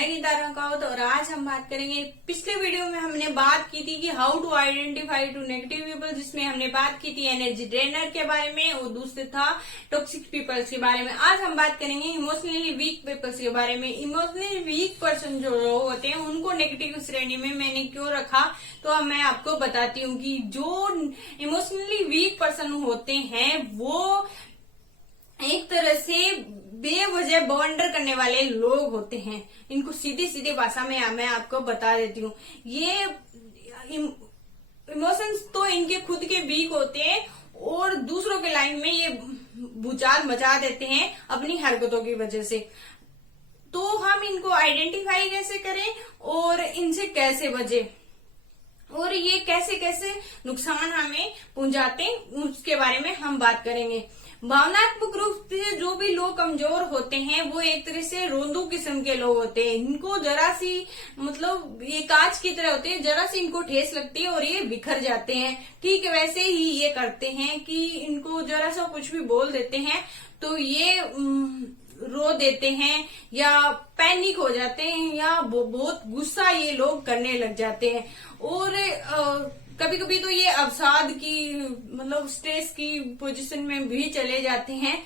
मैं गीता रंकावत और आज हम बात करेंगे। पिछले वीडियो में हमने बात की थी कि how to identify two negative people, जिसमें हमने बात की थी एनर्जी ड्रेनर के बारे में और दूसरे था टॉक्सिक पीपल्स के बारे में। आज हम बात करेंगे इमोशनली वीक पीपल्स के बारे में। इमोशनली वीक पर्सन जो लोग होते हैं उनको नेगेटिव श्रेणी में मैंने क्यों रखा, तो अब मैं आपको बताती हूँ कि जो इमोशनली वीक पर्सन होते हैं वो एक तरह से बेवजह बवंडर करने वाले लोग होते हैं। इनको सीधी सीधी भाषा में मैं आपको बता देती हूँ। ये इमोशंस तो इनके खुद के वीक होते हैं और दूसरों के लाइन में ये भूचाल मचा देते हैं अपनी हरकतों की वजह से। तो हम इनको आइडेंटिफाई कैसे करें और इनसे कैसे बचें और ये कैसे कैसे नुकसान हमें पहुंचाते हैं, उसके बारे में हम बात करेंगे। भावनात्मक रूप से जो भी लोग कमजोर होते हैं वो एक तरह से रोंदू किस्म के लोग होते हैं। इनको जरा सी मतलब ये कांच की तरह होते हैं, जरा सी इनको ठेस लगती है और ये बिखर जाते हैं। ठीक वैसे ही ये करते हैं कि इनको जरा सा कुछ भी बोल देते हैं तो ये रो देते हैं या पैनिक हो जाते हैं या बहुत गुस्सा ये लोग करने लग जाते हैं। और कभी कभी तो ये अवसाद की मतलब स्ट्रेस की पोजीशन में भी चले जाते हैं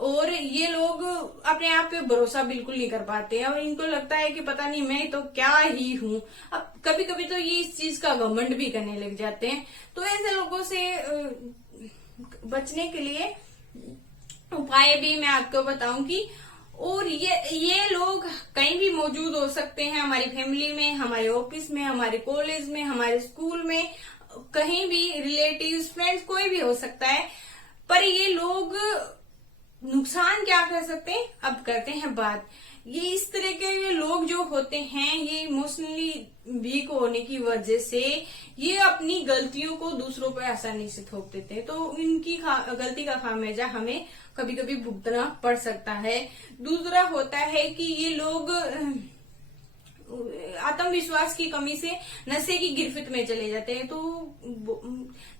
और ये लोग अपने आप पे भरोसा बिल्कुल नहीं कर पाते हैं और इनको लगता है कि पता नहीं मैं तो क्या ही हूँ। अब कभी कभी तो ये इस चीज का घमंड भी करने लग जाते हैं। तो ऐसे लोगों से बचने के लिए उपाय भी मैं आपको बताऊंगी। और ये लोग कहीं भी मौजूद हो सकते हैं, हमारी फैमिली में, हमारे ऑफिस में, हमारे कॉलेज में, हमारे स्कूल में, कहीं भी, रिलेटिव्स, फ्रेंड्स, कोई भी हो सकता है। पर ये लोग नुकसान क्या कर सकते हैं अब करते हैं बात। ये इस तरह के ये लोग जो होते हैं ये इमोशनली वीक होने की वजह से ये अपनी गलतियों को दूसरों पर आसानी से थोप देते हैं। तो इनकी गलती का खामियाजा हमें कभी कभी भुगतना पड़ सकता है। दूसरा होता है कि ये लोग आत्मविश्वास की कमी से नशे की गिरफ्त में चले जाते हैं। तो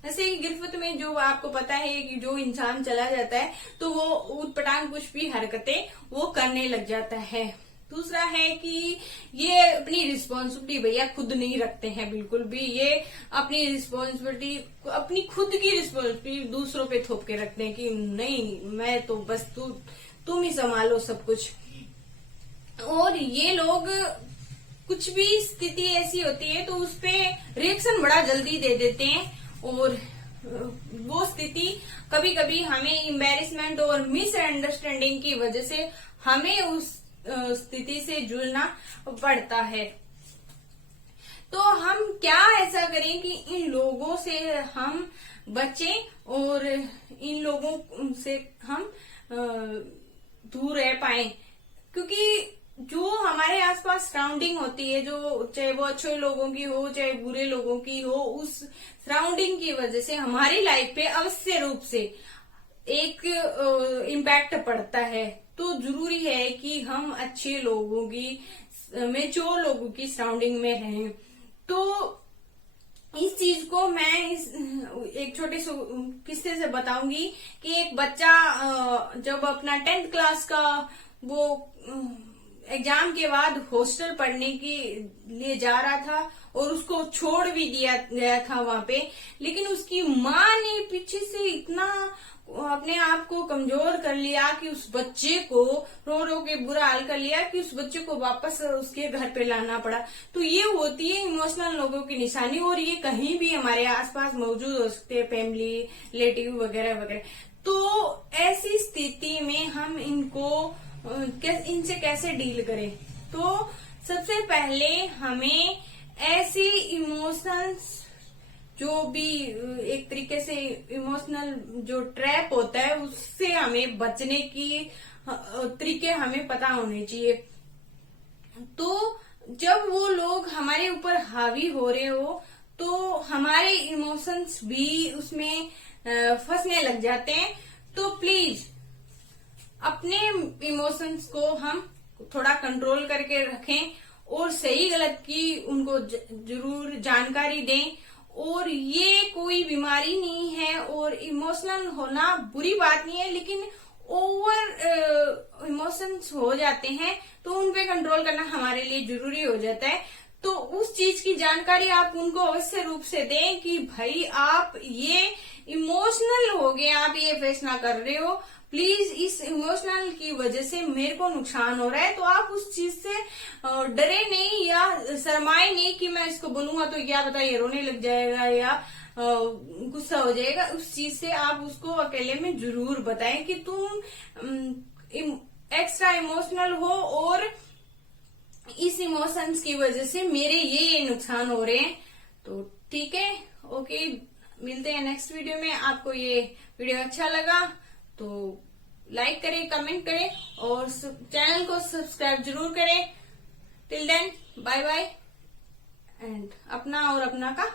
नशे की गिरफ्त में जो आपको पता है कि जो इंसान चला जाता है तो वो उटपटांग कुछ भी हरकतें वो करने लग जाता है। दूसरा है कि ये अपनी रिस्पॉन्सिबिलिटी भैया खुद नहीं रखते हैं बिल्कुल भी। ये अपनी रिस्पॉन्सिबिलिटी, अपनी खुद की रिस्पॉन्सिबिलिटी दूसरों पे थोप के रखते हैं कि नहीं मैं तो बस तुम ही संभालो सब कुछ। और ये लोग कुछ भी स्थिति ऐसी होती है तो उस पे रिएक्शन बड़ा जल्दी दे देते हैं और वो स्थिति कभी कभी हमें एम्बैरेसमेंट और मिसअंडरस्टैंडिंग की वजह से हमें उस स्थिति से जूझना पड़ता है। तो हम क्या ऐसा करें कि इन लोगों से हम बचें और इन लोगों से हम दूर रह पाए। क्योंकि जो हमारे आसपास सराउंडिंग होती है, जो चाहे वो अच्छे लोगों की हो चाहे बुरे लोगों की हो, उस सराउंडिंग की वजह से हमारी लाइफ पे अवश्य रूप से एक इम्पैक्ट पड़ता है। तो जरूरी है कि हम अच्छे लोगों की, मैच्योर लोगों की सराउंडिंग में रहें। तो इस चीज को मैं एक छोटे से किस्से से बताऊंगी कि एक बच्चा जब अपना 10th क्लास का वो एग्जाम के बाद हॉस्टल पढ़ने के लिए जा रहा था और उसको छोड़ भी दिया गया था वहां पे, लेकिन उसकी माँ ने पीछे से इतना अपने आप को कमजोर कर लिया कि उस बच्चे को रो रो के बुरा हाल कर लिया कि उस बच्चे को वापस उसके घर पे लाना पड़ा। तो ये होती है इमोशनल लोगों की निशानी और ये कहीं भी हमारे आसपास मौजूद हो सकते हैं, फैमिली, रिलेटिव वगैरह वगैरह। तो ऐसी स्थिति में हम इनसे कैसे डील करें। तो सबसे पहले हमें ऐसी इमोशंस जो भी एक तरीके से इमोशनल जो ट्रैप होता है उससे हमें बचने की तरीके हमें पता होने चाहिए। तो जब वो लोग हमारे ऊपर हावी हो रहे हो तो हमारे इमोशंस भी उसमें फंसने लग जाते हैं। तो प्लीज अपने इमोशंस को हम थोड़ा कंट्रोल करके रखें और सही गलत की उनको जरूर जानकारी दें। और ये कोई बीमारी नहीं है और इमोशनल होना बुरी बात नहीं है, लेकिन ओवर इमोशंस हो जाते हैं तो उन पे कंट्रोल करना हमारे लिए जरूरी हो जाता है। तो उस चीज की जानकारी आप उनको अवश्य रूप से दें कि भाई आप ये इमोशनल हो गए, आप ये फैसला कर रहे हो, प्लीज इस इमोशनल की वजह से मेरे को नुकसान हो रहा है। तो आप उस चीज से डरे नहीं या शर्माए नहीं कि मैं इसको बोलूंगा तो क्या पता ये रोने लग जाएगा या गुस्सा हो जाएगा। उस चीज से आप उसको अकेले में जरूर बताएं कि तुम एक्स्ट्रा इमोशनल हो और इस इमोशंस की वजह से मेरे ये नुकसान हो रहे हैं। तो ठीक है, ओके, मिलते हैं नेक्स्ट वीडियो में। आपको ये वीडियो अच्छा लगा तो लाइक करें, कमेंट करें और चैनल को सब्सक्राइब जरूर करें। Till then bye bye and अपना और अपना का